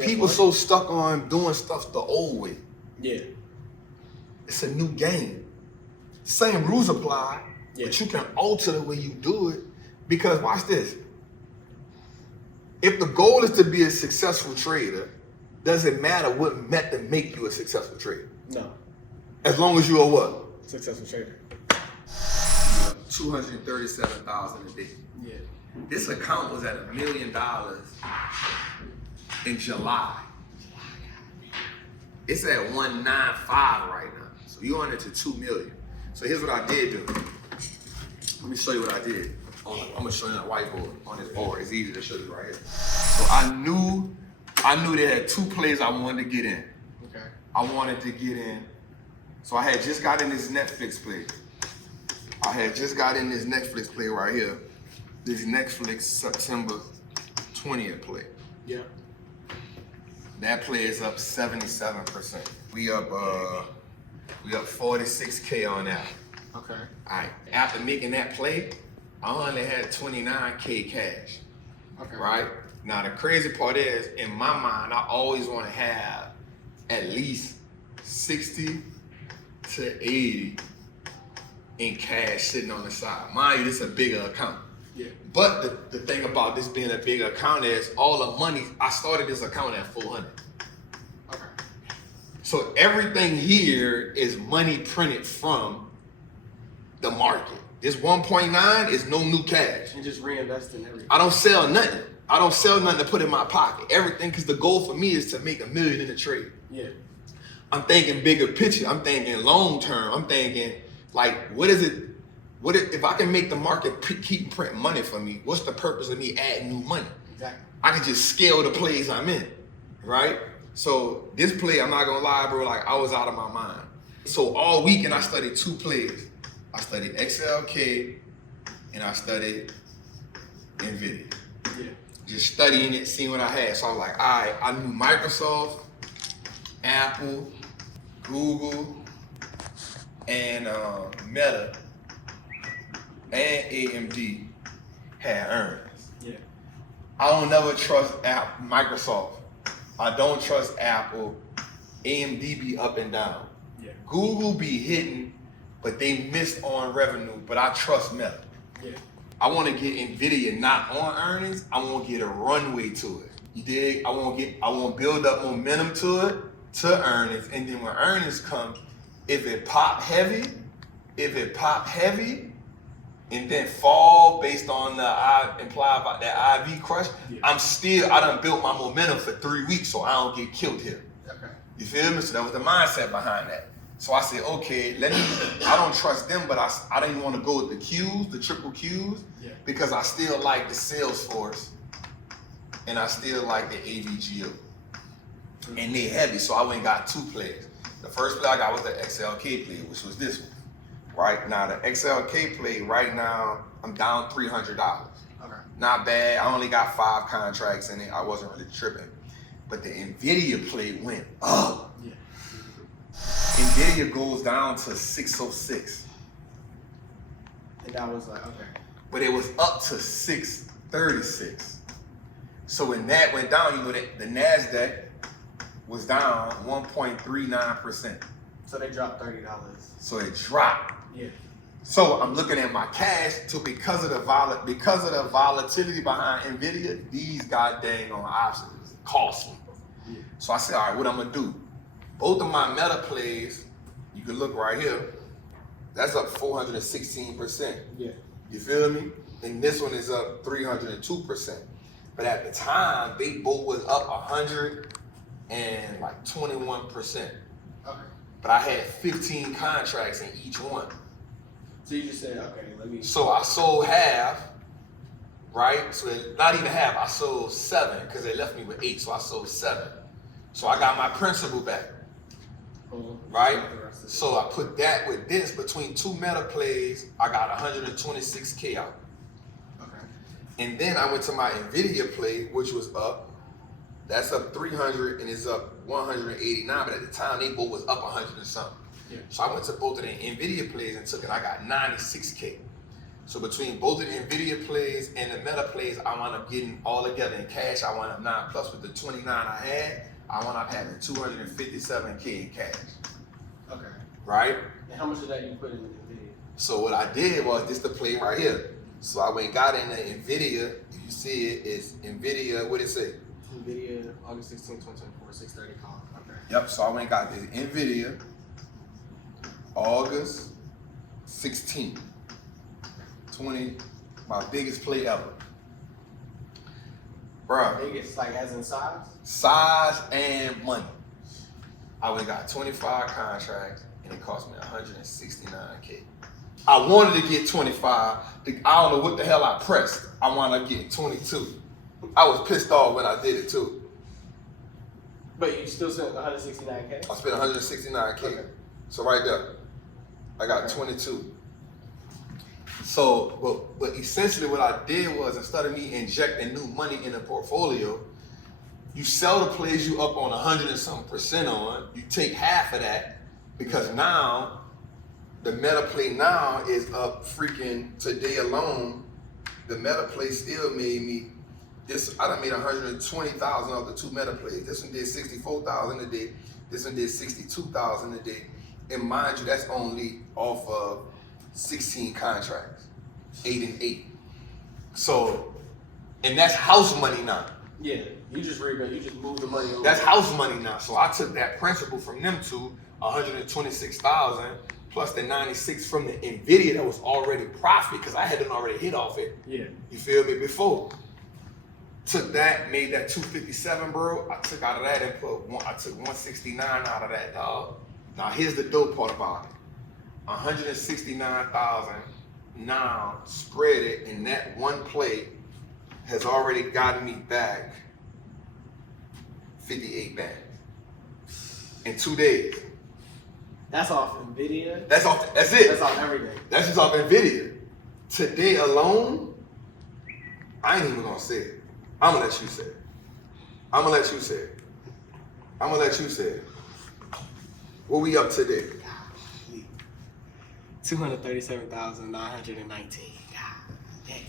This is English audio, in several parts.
People so stuck on doing stuff the old way. Yeah. It's a new game. Same rules apply, but you can alter the way you do it. Because watch this. If the goal is to be a successful trader, doesn't matter what method make you a successful trader. No. As long as you are what? Successful trader. 237,000 a day. Yeah. This account was at $1 million in July. It's at 195 right now. So you on it to 2 million. So here's what I did do. Let me show you what I did. I'm gonna show you on a whiteboard on this board. It's easy to show you right here. So I knew they had 2 plays I wanted to get in. Okay. I wanted to get in. So I had just got in this Netflix play. Right here. This Netflix September 20th play. Yeah. That play is up 77%. We up 46K on that. Okay. All right. After making that play, I only had 29K cash. Okay. Right? Now the crazy part is, in my mind, I always want to have at least 60 to 80 in cash sitting on the side. Mind you, this is a bigger account. Yeah. But the thing about this being a bigger account is all the money, I started this account at 400. Okay. So everything here is money printed from the market. This 1.9 is no new cash. And just reinvest in everything. I don't sell nothing. I don't sell nothing to put in my pocket. Everything, because the goal for me is to make $1 million in a trade. Yeah. I'm thinking bigger picture. I'm thinking long term. I'm thinking like, if I can make the market keep printing money for me, what's the purpose of me adding new money? Exactly. I can just scale the plays I'm in, right? So this play, I'm not gonna lie, bro, like I was out of my mind. So all weekend I studied 2 plays. I studied XLK and I studied NVIDIA. Yeah. Just studying it, seeing what I had. So I was like, all right, I knew Microsoft, Apple, Google, and Meta, and AMD had earnings. Yeah. I don't never trust Microsoft. I don't trust Apple. AMD be up and down. Yeah. Google be hitting, but they missed on revenue, but I trust Meta. Yeah. I want to get NVIDIA not on earnings. I want to get a runway to it. You dig? I want to build up momentum to it, to earnings, and then when earnings come, if it pop heavy, and then fall based on the implied by that IV crush, I done built my momentum for 3 weeks so I don't get killed here. Okay. You feel me? So that was the mindset behind that. So I said, okay, I don't trust them, but I didn't even want to go with the Qs, the triple Qs, because I still like the Salesforce and I still like the AVGO. And they heavy, so I went and got 2 plays. The first play I got was the XLK play, which was this one. Right now, the XLK play, right now, I'm down $300. Okay. Not bad. I only got 5 contracts in it. I wasn't really tripping. But the NVIDIA play went up. Yeah. NVIDIA goes down to 606. And that was like, okay. But it was up to 636. So when that went down, you know that the NASDAQ was down 1.39%. So they dropped $30. So it dropped. Yeah. So I'm looking at my cash. So because of the volatility behind NVIDIA, these goddamn options is costly. Yeah. So I said, all right, what I'm gonna do? Both of my Meta plays, you can look right here. That's up 416%. Yeah. You feel me? And this one is up 302%. But at the time, they both was up 121%. Okay. But I had 15 contracts in each one. So you just said, okay, let me. So I sold half, right? So not even half, I sold 7 because they left me with 8, so I sold 7. So I got my principal back, right? So I put that with this, between 2 Meta plays, I got 126K out. Okay. And then I went to my NVIDIA play, which was up. That's up 300 and it's up 189, but at the time they both was up 100 and something. Yeah. So I went to both of the NVIDIA plays and took it. I got 96K. So between both of the NVIDIA plays and the Meta plays, I wound up getting all together in cash. I wound up 9 plus with the 29 I had. I wound up having 257K in cash. Okay. Right? And how much of that you put in the NVIDIA? So what I did was this the play right here. So I went and got in the NVIDIA. If you see it, it's NVIDIA, what it say? NVIDIA, August 16, 2024, 6:30 call. Okay. Yep, so I went and got this NVIDIA, August 16, 20, my biggest play ever. Bruh. Biggest, like as in size? Size and money. I went and got 25 contracts and it cost me 169K. I wanted to get 25. I don't know what the hell I pressed. I wound up getting 22. I was pissed off when I did it too. But you still spent 169K? I spent 169K. Okay. So right there, I got 22. So, but essentially what I did was, instead of me injecting new money in a portfolio, you sell the plays you up on 100 and some percent on, you take half of that, because now, the Meta play now is up freaking today alone. The Meta play still made me, I done made 120,000 off the 2 Meta plays. This one did 64,000 a day. This one did 62,000 a day. And mind you, that's only off of 16 contracts, 8 and 8. So, and that's house money now. Yeah, you just moved the money over. That's house money now. So I took that principal from them to 126,000 plus the 96 from the NVIDIA that was already profit, because I had done already hit off it. Yeah. You feel me? Before. Took that, made that 257, bro. I took out of that and I took 169 out of that, dog. Now here's the dope part about it. 169,000 now spread it, and that one play has already gotten me back 58 bags in 2 days. That's off NVIDIA? That's it. That's off everything. That's just off NVIDIA. Today alone, I ain't even gonna say it. I'm gonna let you say it. I'm gonna let you say it. I'm gonna let you say it. What we up today? 237,919. God damn.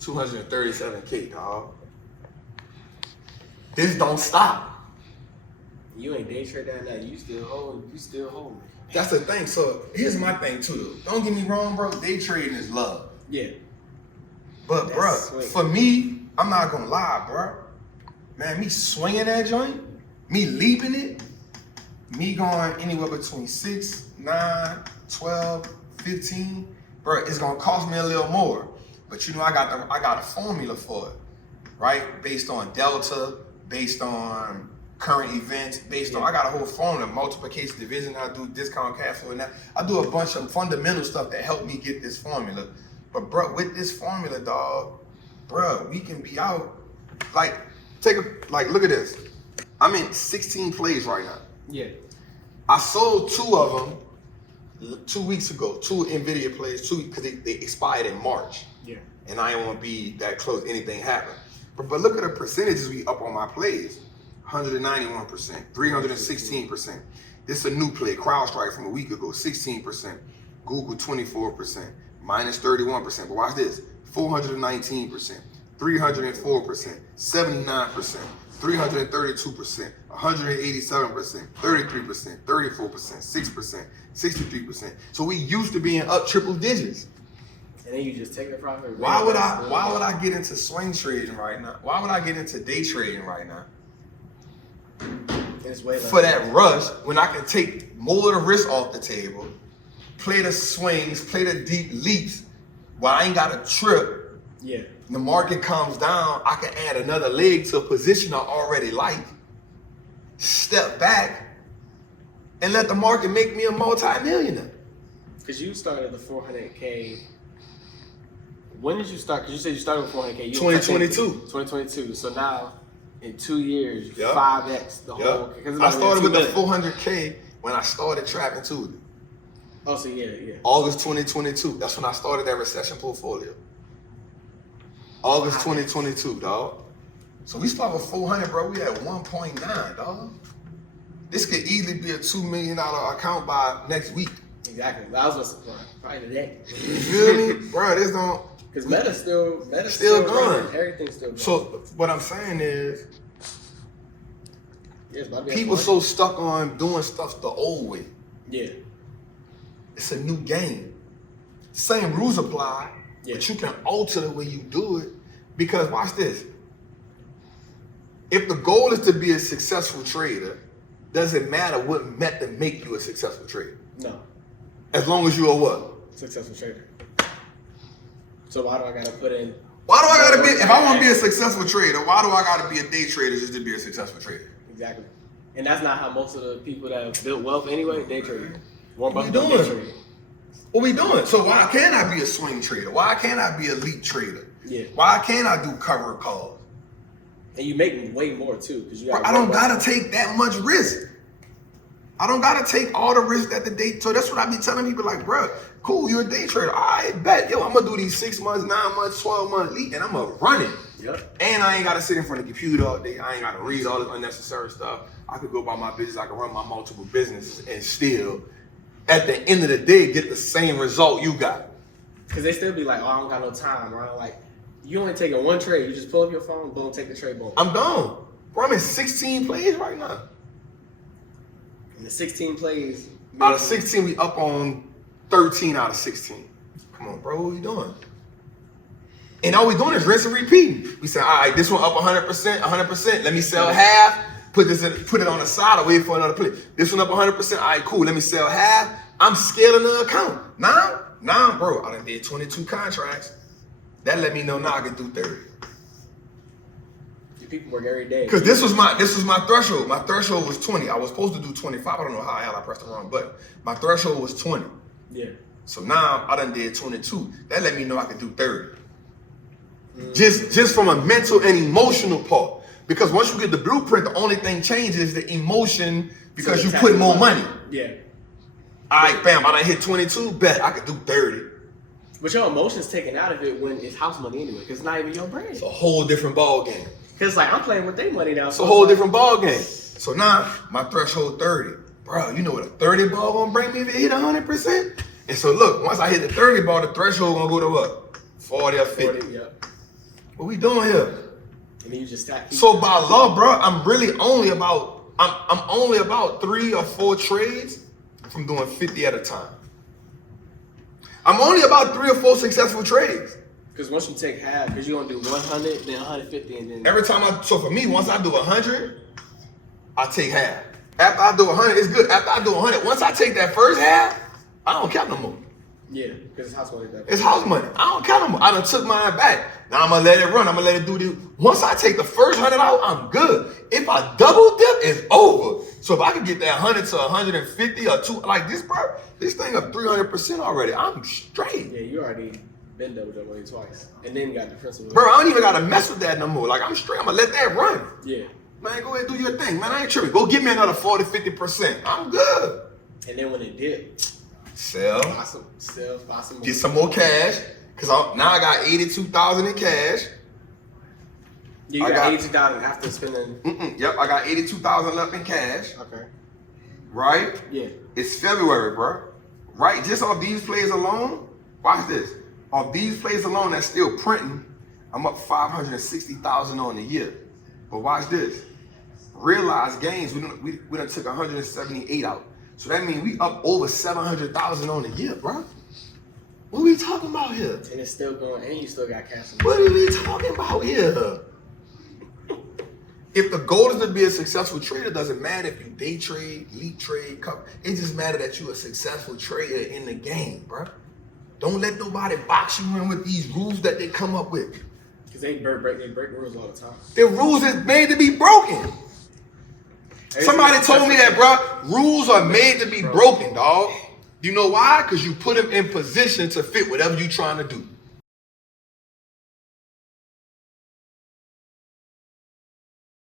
237K, dog. This don't stop. You ain't day trade that night. You still holding. That's the thing. So here's my thing too, though. Don't get me wrong, bro. Day trading is love. Yeah. But bro, for me, I'm not gonna lie, bro. Man, me swinging that joint, me leaping it, me going anywhere between 6, 9, 12, 15, bro, it's gonna cost me a little more. But you know, I got a formula for it, right? Based on delta, based on current events, based on, I got a whole formula, multiplication, division, I do discount cash flow, and that. I do a bunch of fundamental stuff that help me get this formula. But bro, with this formula, dog, bro, we can be out. Like, look at this. I'm in 16 plays right now. Yeah. I sold 2 of them 2 weeks ago, 2 NVIDIA plays, because they expired in March. Yeah. And I didn't want to be that close, anything happen. But look at the percentages we up on my plays. 191%, 316%. This is a new play, CrowdStrike from a week ago, 16%. Google 24%, minus 31%. But watch this, 419%, 304%, 79%, 332%, 187%, 33%, 34%, 6%, 63%. So we used to being up triple digits. And then you just take the profit. Why would I get into swing trading right now? Why would I get into day trading right now? It's way less for that rush, when I can take more of the risk off the table, play the swings, play the deep leaps, while I ain't got a trip. Yeah. The market comes down, I can add another leg to a position I already like, step back, and let the market make me a multi-millionaire. Because you started the 400K. When did you start? Because you said you started with 400K. 2022. 2022. So now, in 2 years, Yep. 5x the whole. I started with the 400K when I started trapping too. Oh, so yeah. August 2022. That's when I started that recession portfolio. August 2022, dog. So we started with 400, bro. We at 1.9, dog. This could easily be a $2 million account by next week. Exactly. I was just probably today. You feel me? Bro, this don't... Because Meta's still going. Everything's still going. So what I'm saying is, yeah, people so stuck on doing stuff the old way. Yeah. It's a new game. Same rules apply, yeah. but you can alter the way you do it. Because watch this. If the goal is to be a successful trader, doesn't matter what method make you a successful trader. No. As long as you are what? Successful trader. So why do I gotta put in? Why do I gotta be? If I want to be a successful trader, why do I gotta be a day trader just to be a successful trader? Exactly. And that's not how most of the people that have built wealth anyway, day trading. What we doing? What we doing? So why can't I be a swing trader? Why can't I be a elite trader? Yeah. Why can't I do cover calls? And you make way more too, because you. I don't gotta take that much risk. I don't gotta take all the risk that the day. So that's what I be telling people, like, bro, cool, you're a day trader. I bet, yo, I'm gonna do these 6 months, 9 months, 12 months elite, and I'm gonna run it. Yep. And I ain't gotta sit in front of the computer all day. I ain't gotta read all this unnecessary stuff. I could go about my business. I can run my multiple businesses and still, at the end of the day, get the same result you got. Because they still be like, oh, I don't got no time. Or I'm like, you only taking one trade. You just pull up your phone, boom, take the trade, boom. I'm done. Bro, I'm in 16 plays right now. And the 16 plays. Out of 16, we up on 13 out of 16. Come on, bro, what we doing? And all we doing is rinse and repeat. We say, all right, this one up 100%. Let me sell half. Put it on the side. Or wait for another play. This one up 100%. All right, cool. Let me sell half. I'm scaling the account. Now, bro, I done did 22 contracts. That let me know now I can do 30. People work every day. Because this was my threshold. My threshold was 20. I was supposed to do 25. I don't know how the hell I pressed the wrong button. My threshold was 20. Yeah. So now I done did 22. That let me know I could do 30. Just from a mental and emotional part. Because once you get the blueprint, the only thing changes is the emotion because you put more money. Yeah. All right, bam, I done hit 22. Bet I could do 30. But your emotions taken out of it when it's house money anyway, because it's not even your brand. It's a whole different ball game. Because like I'm playing with their money now. It's a whole different ball game. So now my threshold 30. Bro, you know what a 30 ball gonna bring me if it hit 100%? And so look, once I hit the 30 ball, the threshold gonna go to what? 40 or 50. 40, yep. What we doing here? And then you just stack. So by law, bro, I'm only about 3 or 4 trades from doing 50 at a time. I'm only about 3 or 4 successful trades. Because once you take half, because you're going to do 100, then 150, and then... Every time so for me, once I do 100, I take half. After I do 100, it's good. After I do 100, once I take that first half, I don't count no more. Yeah, because it's house money. It's house money. I don't count no more. I done took mine back. Now I'm going to let it run. I'm going to let it do this. Once I take the first 100 out, I'm good. If I double dip, it's over. So if I can get that 100 to 150 or 2, like this, bro, this thing up 300% already. I'm straight. Yeah, you already been double that way twice. And then got the principal. Bro, I don't even got to mess with that no more. Like, I'm straight. I'm going to let that run. Yeah. Man, go ahead and do your thing. Man, I ain't tripping. Go give me another 40, 50%. I'm good. And then when it dip, sell. Buy some more. Get some more cash. Because now I got $82,000 in cash. Yeah, you got $82,000 after spending. Yep, I got $82,000 left in cash. Okay. Right? Yeah. It's February, bro. Right? Just off these plays alone, watch this. Off these plays alone, that's still printing. I'm up $560,000 on the year. But watch this. Realized gains, we done took 178 out. So that means we up over 700,000 on the year, bro. What are we talking about here? And it's still going, and you still got cash. What are we talking about here? If the goal is to be a successful trader, doesn't matter if you day trade, elite trade, it just matters that you're a successful trader in the game, bro. Don't let nobody box you in with these rules that they come up with. Because they break rules all the time. The rules is made to be broken. Somebody told me that, bro. Rules are made to be broken, dog. You know why? Because you put them in position to fit whatever you're trying to do.